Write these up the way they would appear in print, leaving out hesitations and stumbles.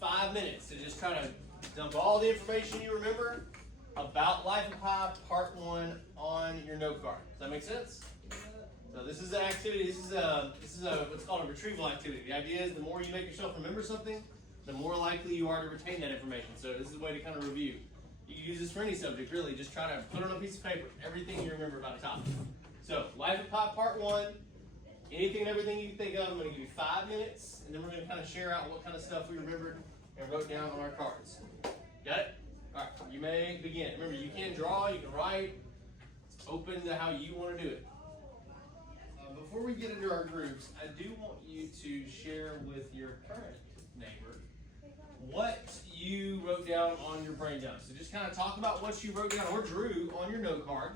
5 minutes to just try to dump all the information you remember about Life of Pi Part 1 on your note card. Does that make sense? So this is an activity, this is what's called a retrieval activity. The idea is the more you make yourself remember something, the more likely you are to retain that information. So this is a way to kind of review. You can use this for any subject, really. Just try to put on a piece of paper everything you remember about a topic. So Life of Pi Part 1, anything and everything you can think of. I'm going to give you 5 minutes, and then we're going to kind of share out what kind of stuff we remembered and wrote down on our cards. Got it? All right, you may begin. Remember, you can draw, you can write. It's open to how you want to do it. Before we get into our groups, I do want you to share with your current neighbor what you wrote down on your brain dump. So just kind of talk about what you wrote down or drew on your note card.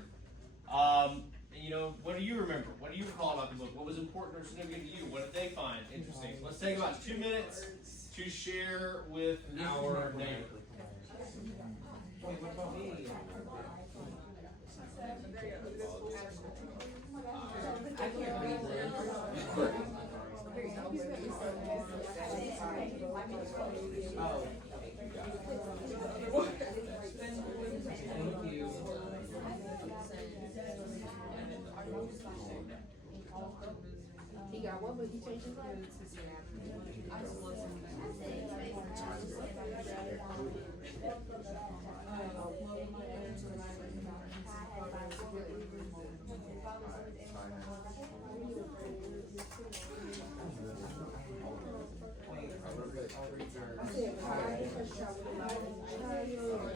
You know, what do you remember? What do you recall about the book? What was important or significant to you? What did they find interesting? So let's take about 2 minutes to share with our neighbor. I can't read Thank you. He got one, but he changed his mind.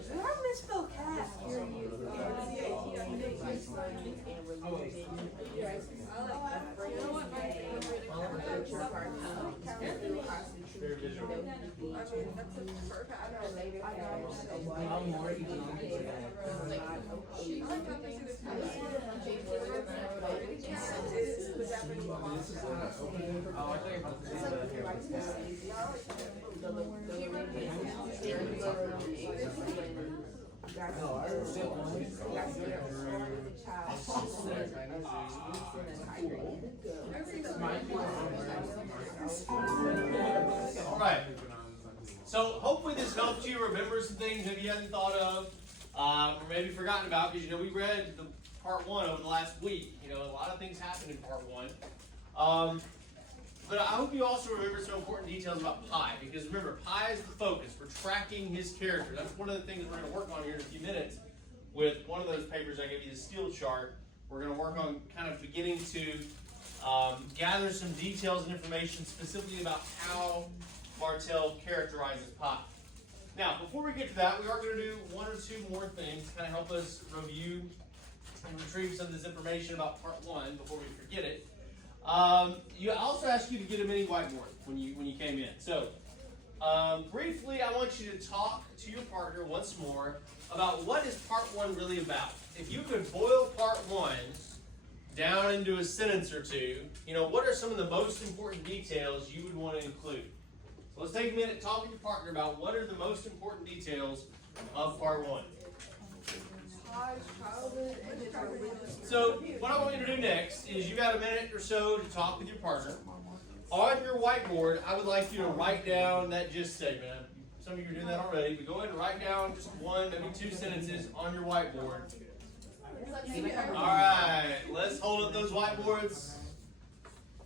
I misspelled cat. All right. So hopefully this helped you remember some things that you hadn't thought of or maybe forgotten about, because you know we read the part 1 over the last week. You know, a lot of things happened in part 1. But I hope you also remember some important details about Pi, because remember, Pi is the focus. We're tracking his character. That's one of the things we're going to work on here in a few minutes with one of those papers I gave you, the steel chart. We're going to work on kind of beginning to gather some details and information specifically about how Martel characterizes Pi. Now, before we get to that, we are going to do 1 or 2 more things to kind of help us review and retrieve some of this information about part 1 before we forget it. I also asked you to get a mini whiteboard when you came in. So, briefly, I want you to talk to your partner once more about what is part 1 really about. If you could boil part 1 down into a sentence or two, you know, what are some of the most important details you would want to include? So let's take a minute, talk with your partner about what are the most important details of part 1. So what I want you to do next is you got a minute or so to talk with your partner. On your whiteboard, I would like you to write down that gist statement. Some of you are doing that already, but go ahead and write down just 1, maybe 2 sentences on your whiteboard. All right, let's hold up those whiteboards.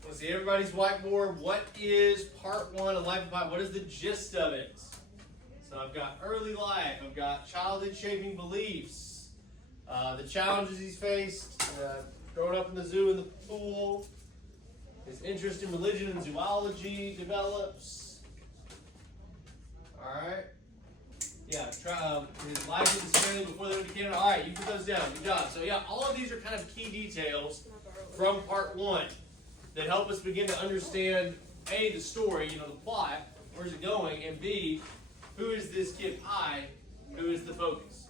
Let's see everybody's whiteboard. What is part 1 of Life of Pi? What is the gist of it? So I've got early life. I've got childhood shaping beliefs. The challenges he's faced, growing up in the zoo and the pool. His interest in religion and zoology develops. All right. Yeah, his life in Australia before they went to Canada. All right, you put those down. Good job. So yeah, all of these are kind of key details from part 1 that help us begin to understand A, the story, you know, the plot, where's it going, and B, who is this kid Pi, who is the focus.